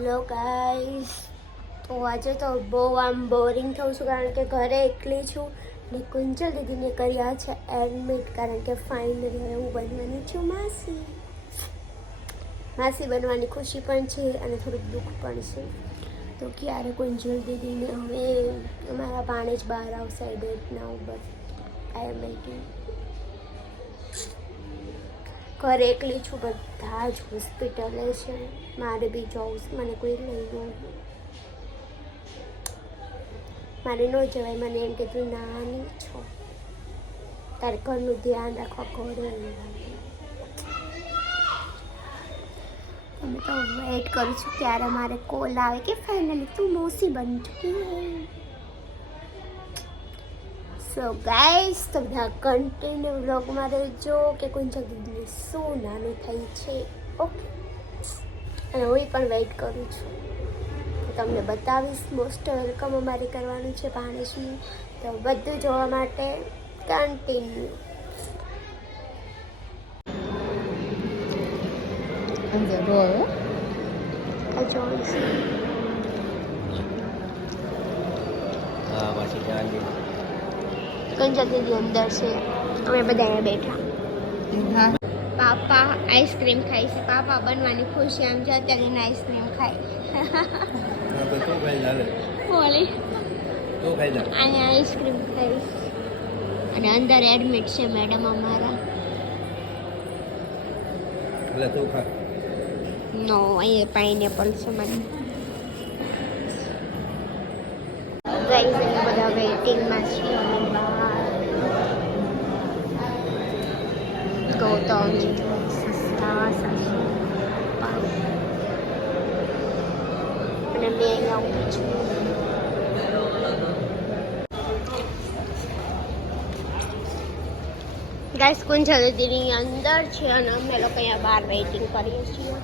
Hello guys તો આજે તો બહુ આમ બોરિંગ થઉં છું, કારણ કે ઘરે એકલી છું ને કુંજલ દીદીને કર્યા છે એડમિટ કારણ કે ફાઇનલી હવે હું બનવાની છું માસી. માસી બનવાની ખુશી પણ છે અને થોડુંક દુઃખ પણ છે. તો ક્યારે કુંજલ દીદીને હવે અમારા જ બહાર આવશે આઈ ડોન્ટ ઉપર આઈ એમ મેકિંગ ઘરે એકલી છું, બધા જ હોસ્પિટલે છે. મારે બી જવું છે. મને કોઈ લઈ ગયું મારે ન જવાય. મને એમ કે તું નાની છો. તારે ઘરનું ધ્યાન રાખવા ઘરે અમે તો વેઇટ કરું છું ક્યારે મારે કોલ આવે કે ફાઇનલી તું મોસી બની સો ગાઈસ તો બધા કન્ટિન્યુ વ્લોગમાં રહેજો કે કોઈ જગ્યાએ શું નાનું થઈ છે. ઓકે અને હું પણ વેઇટ કરું છું. તમને બતાવીશ મોસ્ટ વેલકમ અમારે કરવાનું છે ભાણેજનું. તો બધું જોવા માટે કન્ટિન્યુ અંદર આ જોઈશું દીદી અંદર છે. અમે બધા બેઠા. હા. પાપા આઈસ્ક્રીમ ખાય છે. પાપા બનવાની ખુશી આમ જો અત્યારે આઈસ્ક્રીમ ખાય. બોલે. અહીંયા આઈસ્ક્રીમ ખાઈશ અને અંદર એડમિટ છે મેડમ અમારા. નો અહીંયા પાઇનેપલ છે મને. બધા વેઇટિંગમાં છીએ અમે બહાર ગૌતમ સસરા સાસુ પપ્પા. અને મેં અહીંયા ઊભી છું ગાઈસ કુંજલ દીદીની અંદર છે અને અમે લોકો અહીંયા બહાર વેઇટિંગ કરીએ છીએ.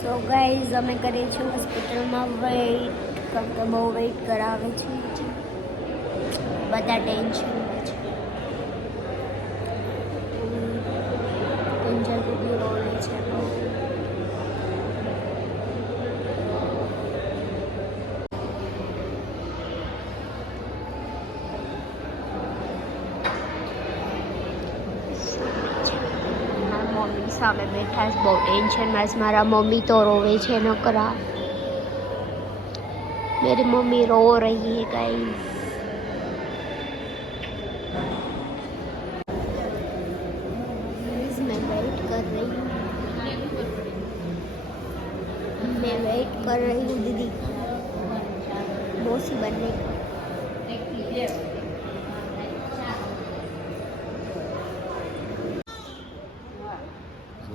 સો ગાઈઝ અમે કરીએ છીએ હોસ્પિટલમાં વેઇટ કેમ કે બહુ વેઇટ કરાવે છે. બધા ટેન્શનમાં છે કુંજલ દીદી રોવે છે બહુ મારા મમ્મી સામે બેઠા છે બહુ ટેન્શનમાં છે મારા મમ્મી તો રોવે છે નકરા मेरी मम्मी रो रही है गाइस रही हूँ मैं वेट कर रही हूँ दीदी मौसी बनने की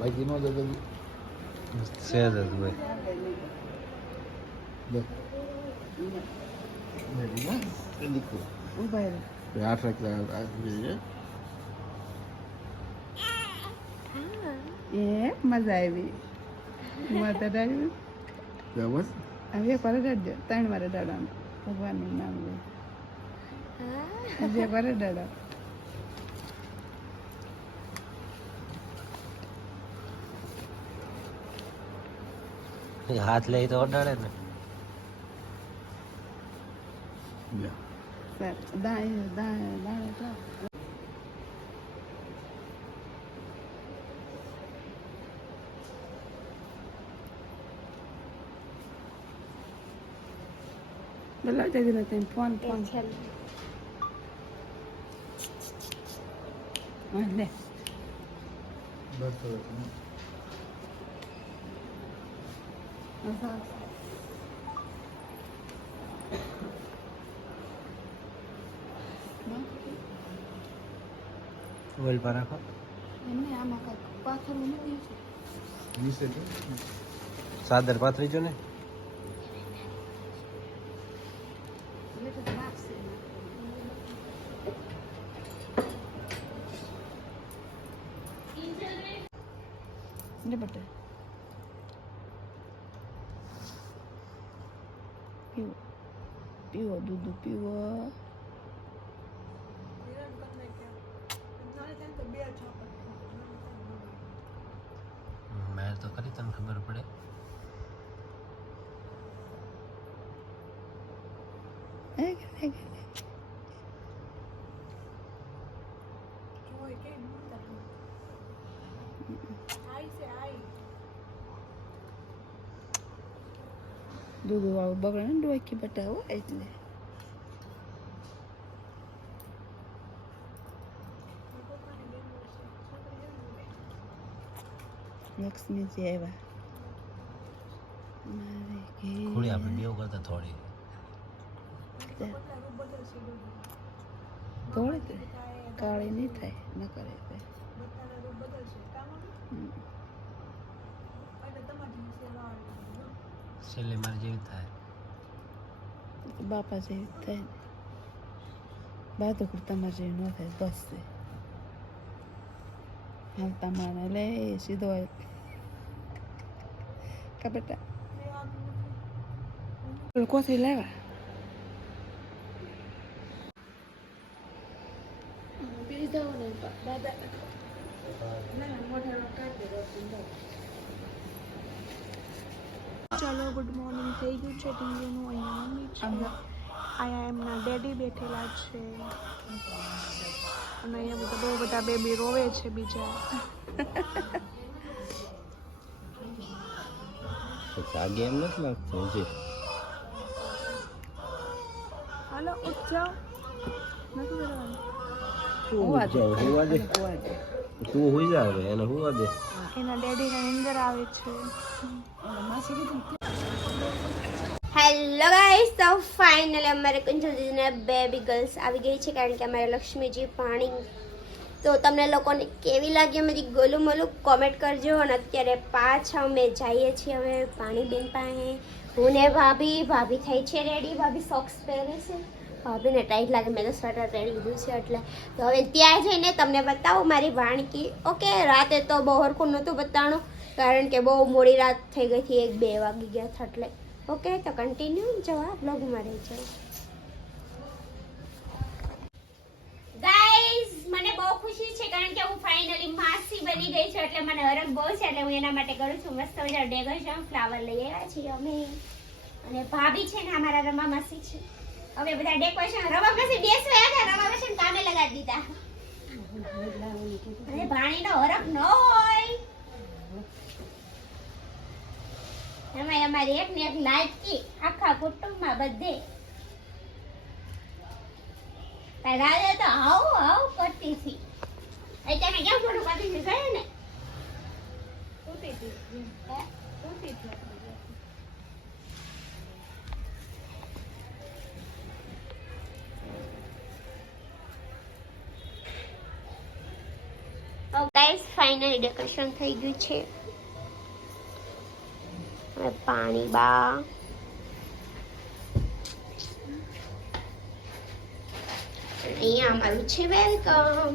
લાગી નો જતો છે જ ભાઈ ઉભા રહે આઠ વાગ્યા એ મજા આવી. મજા આવી. બસ હવે વાર રડજો ત્રણ વાર રડાડવાનું ભગવાનનું નામ લે. હજી એક રડાડો હાથ લઈ તો અડાડે ને. સર દાય દાય દાય. તો બોલાવ જગીને તમે ફોન ફોન લે ઓઇલ પર રાખો એમને આમાં કાંઈક પાથરવું નથી સાદર પાથરી જો ને એટલે તો નાખશે લે બટા પીવો પીવો દૂધ પીવો દૂધ વાળું બગડે ને ડોકી બટાવો એટલે લક્ષ્મીજી આવ્યા મારે થોડી આપણે બેવ કરતા થોડી કાળી નહીં થાય ન કરે તે હમ. છેલ્લે મારે જેવી થાય. બાપા જેવી થાય. ને બહાદુર તમારે જેવી ન થાય બસ તે હાલતા માને લે સીધો કા બેટા? કોથી લાવ્યા? ચલો ગુડ મોર્નિંગ થઈ ગયું છે ટીવીનું અહીંયા મમ્મી છે. અહીંયા એમના ડેડી બેઠેલા છે. અને અહીંયા બધા બહુ બધા બેબી રોવે છે બીજા. જાગે એમ નથી લાગતું હજી? હાલો ઉઠ નથી કરવાનું હોવા હોવા દે. તું હોઈ જા હવે એને હોવા દે. એના ડેડીને અંદર આવે છે. હેલો ગાઈસ તો ફાઇનલી અમારે કંચલ બેબી ગર્લ્સ આવી ગઈ છે કારણ કે અમારે લક્ષ્મીજી પાણી. તો તમને લોકોને કેવી લાગી અમારી ગોલું મોલું કોમેન્ટ કરજો અને અત્યારે પાછા અમે જઈએ છીએ હવે પાણી બેન પાસે. હું ને ભાભી ભાભી થઈ છે રેડી ભાભી સોક્સ પહેરે છે. ભાભીને ટાઈટ લાગે, મેં તો સ્વેટર પહેરી લીધું છે, એટલે તો હવે ત્યાં જઈને તમને બતાવું મારી વાણકી ઓકે, રાતે તો બહુ હરખું નહોતું બતાવવાનું કારણ કે બહુ મોડી રાત થઈ ગઈ હતી, એક બે વાગી ગયા હતા એટલે. ઓકે, તો કન્ટિન્યુ જવા બ્લોગમાં રહી જાઓ ગાઈઝ મને બહુ ખુશી છે, કારણ કે હું ફાઇનલી માસી બની ગઈ છું, એટલે મને હરખ બહુ છે, એટલે હું એના માટે કરું છું, મસ્ત મજા ડેકોરેશન ફ્લાવર લઈ આવ્યા છીએ અમે. અને ભાભી છે ને, અમારા રમા માસી છે. હવે બધા ડેકોરેશન રવા માસી બેસવા હતા રવા માસી કામે લગાડી દીધા. અરે ભાણીનો હરખ ન હોય. એમાં અમારી એક ને એક લાયકી આખા કુટુંબમાં બધે. રાજા તો હાવ હાવ કરતી હતી. અત્યારે કેમ થોડું કરતી હતી કહે ને હે? ગાઈસ ફાઇનલી ડેકોરેશન થઈ ગયું છે. પાણી બા. અહીંયા અમારું છે વેલકમ.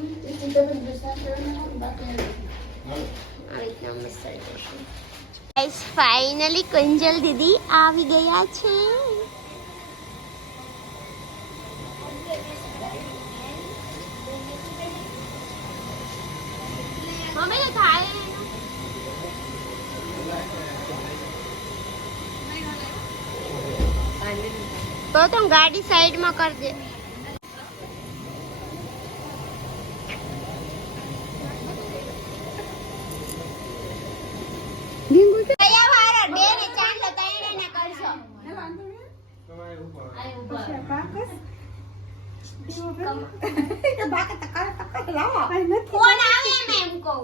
ફાઇનલી કંજલ દીદી આવી ગયા છે મમ્મી તો થાય એનું. તો તું ગાડી સાઈડમાં કરજે કયા વાળા બે ને ચાંદલો ત્રણે ને કરશો ફોન આવે એમ એમ કહું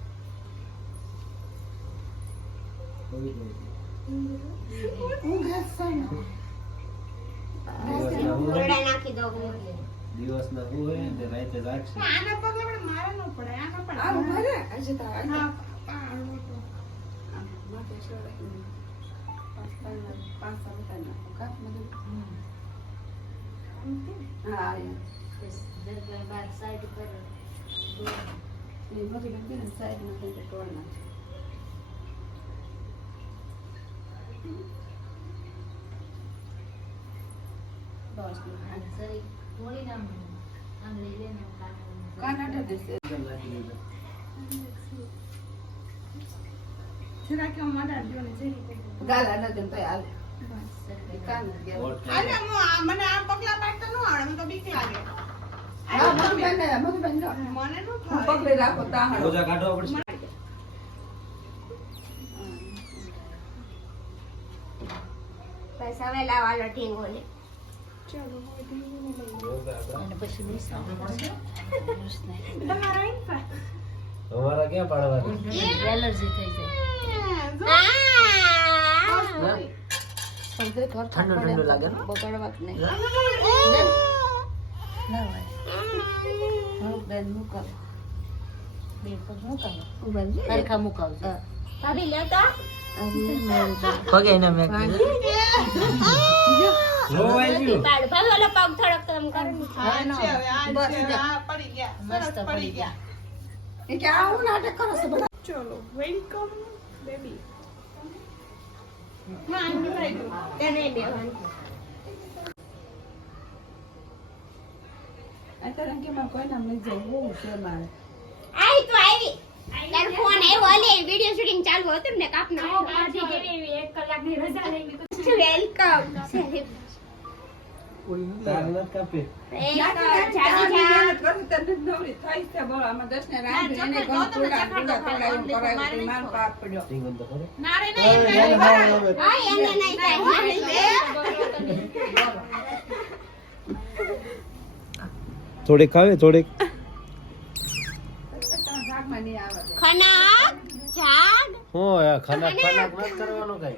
દો દિવસના હું હોય ને રાતે રાખશે. પાંચ ઉતારી નાખો કા બધું હા એ એ બધી ગમતી ને સાઈડમાં કંઈક તોડ નાખો બસ કાનાડા દેશે જરા કે હું મારા જો ને જરી ગાલા ન જમ તો હાલ કાન ગયા આને હું આ- મને આ પગલા પાડતા ન આવડે મને તો બીક લાગે મને ન હું રાખો તાહડો રોજા કાઢવા પડશે. બસ હવે લાવવાનો ઢીંગો ને તમારા ક્યાં એલર્જી થઈ જાય. ઠંડુ ઠંડુ લાગે ને? બગાડવા જ નહીં ના હોય. હું બેન મુકાવ. બે પગ મુકાવ. સરખા મુકાવજો. ભાભી લ્યો પગે એને મેં રોવાઈ ગયું. પાડ. ભાભી ઓલો પગ થોડોક તો આમ કરો ને. આ છે હવે આ બસ છે જા. આ પડી ગયા. મસ્ત સરસ પડી પડી ગયા. એ કે આવું નાટક કરો છો બધા? ચલો વેલકમ બેબી હા આંટી ભાઈ ગયું. તેને બેવાનું અત્યારે કે મારે કોઈ નામ નહીં જવું છે મારે. આઈ તો આવી તારો ફોન આવ્યો અલે વિડિયો શૂટિંગ ચાલુ હતું ને કાપ ના વેલકમ તાર નથી કાપી. જાગી જા. કરું તને નવરી થઈ છે બોલો આમાં દસ ને રાત એને ઘણું પૂરા પૂરા કરાયું કરાયું તે માર પાપ પડ્યો. ટીંગન તો ખરો. નારે એ, નહીં. એને ભાવ આવે. હા એને નહીં થાય. થોડીક ખાવે થોડીક. હું યાર ખનાક ખનાક નથી કઈ?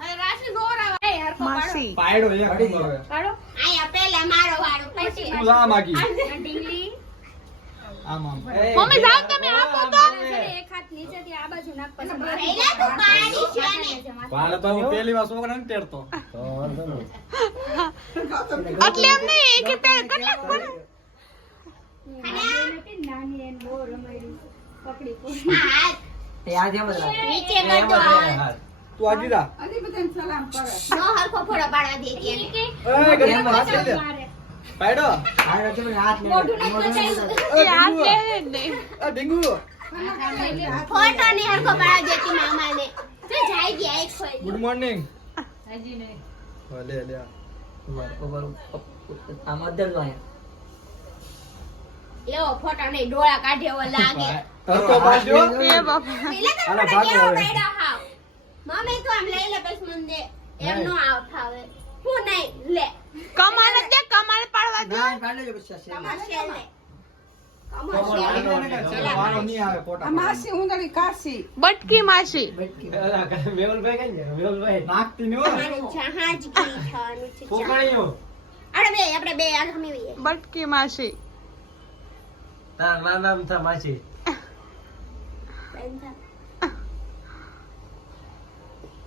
હવે રાશિ ગોરાવા એ હરખો પાડો. પાયડો પાડો આયા પહેલા મારો વાળો પછી તું જા માગી. ઢીંગલી. આમ આમ. મમ્મી જાવ તમે આપો તો. એક હાથ નીચેથી આ બાજુ નાખ પછી પહેલા તું પાડી છે ને પાડ તો હું પહેલી વાર છોકરા ને તેડતો. તો વાંધો નહીં. એટલે એમ નહીં કે તે કેટલાક કોણ હાથ તે આ જેમ જ નીચે કરતો હાથ. હાથ. તું આગી જા અને બધાને સલામ કરે. નો હરખો ફોડો પાડવા દે તેને એ ગરીબ હાથ લે પાયડો. આ રચો હાથ ને મોઢું નથી બચાવ્યું. આ ડીંગુ ફોટો ને હરખો પાડવા દેતી મામાને. તો જાય ગયા એક ખોઈ ગુડ મોર્નિંગ હાજી ને ભલે લે ઉપર ઉપર આમાં મધર લો અહીંયા એવો નહીં ડોળા કાઢે એવો લાગે. તરતો પાડજો પેલા તો હાલો, કેવો હવે. હાવ. મમ્મી તો આમ લઈ લે પછી મને એમ નો આવ ફાવે હું નહીં લે. કમાલ દે કમાલ પાડવા દે. ના પાડે જો પછી કમર શેલ લે કમર કમર શેલ આનો લે. પેલા વારો નહીં. આવે આ ફોટા માસી હું તારી કાશી બટકી માસી. બટકી માસી. તારા બેન થા.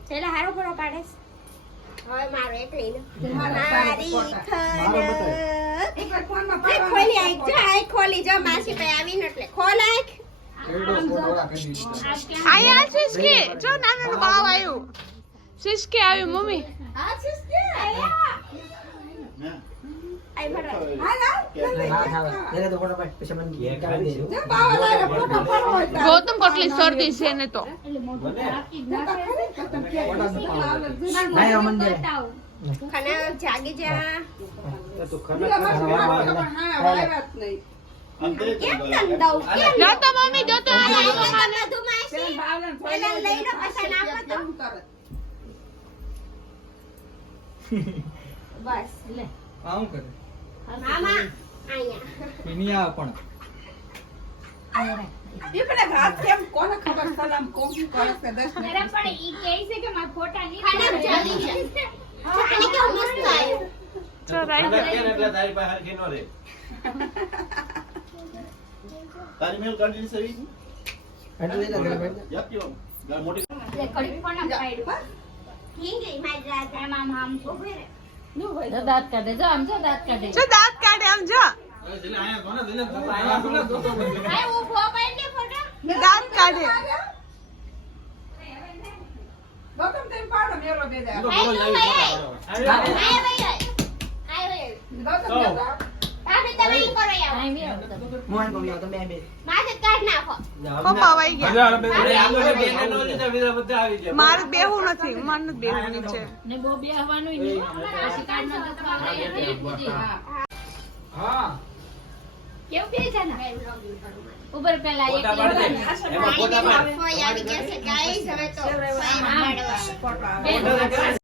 છેલ્લે હારો ફોટો પાડેસ હવે મારો એક લઈ લો મારા. એકવાર ખોલી આંખ જો આંખ ખોલી જો માસી ભાઈ આવીને એટલે. ખોલ આંખ. એડો આ દીધો જો નાનું બાવ આવ્યું સિસ્કી આવ્યું મમ્મી. આ સિસ્ટર આયા. ગૌતમ કોટલી શરદી છે ને તો. જાગી જા મમ્મી જો તો? બસ લે. આવું કરે. મામા આયા એની આવે પણ એ પેલા કેમ? કોને ખબર? સલામ કોણ કરે છે? દસ ને ખાના જાગી જા આને કેવું મસ્ત આવ્યું. જો રાઈ કે એટલે તારી પાસે હરખી નો રહે. તારી મેલ કાઢી સવી એટલે યાદ કેવો મોટી લે કડી પણ પાડ્યું ઢીંગલી મારી રાજા મામા આમ આમ ઊભી રહે. દાંત કાઢે જો આમ જો દાંત કાઢે. જો દાંત કાઢે આમ જો. દાંત કાઢે. પાડો. તમે ઈ કરો યાર. આઈ બી આવતા. મોહન કોમ લ્યો તમે બે માથે કાઢ નાખો. પપ્પા વહી ગયા અરે બે મારે બેહવું નથી મારે ને બહુ બેહવાનું નહીં પછી. હા કેવું બે જણા? ઉપર પેલા એક આવી ગયા છે. હવે તો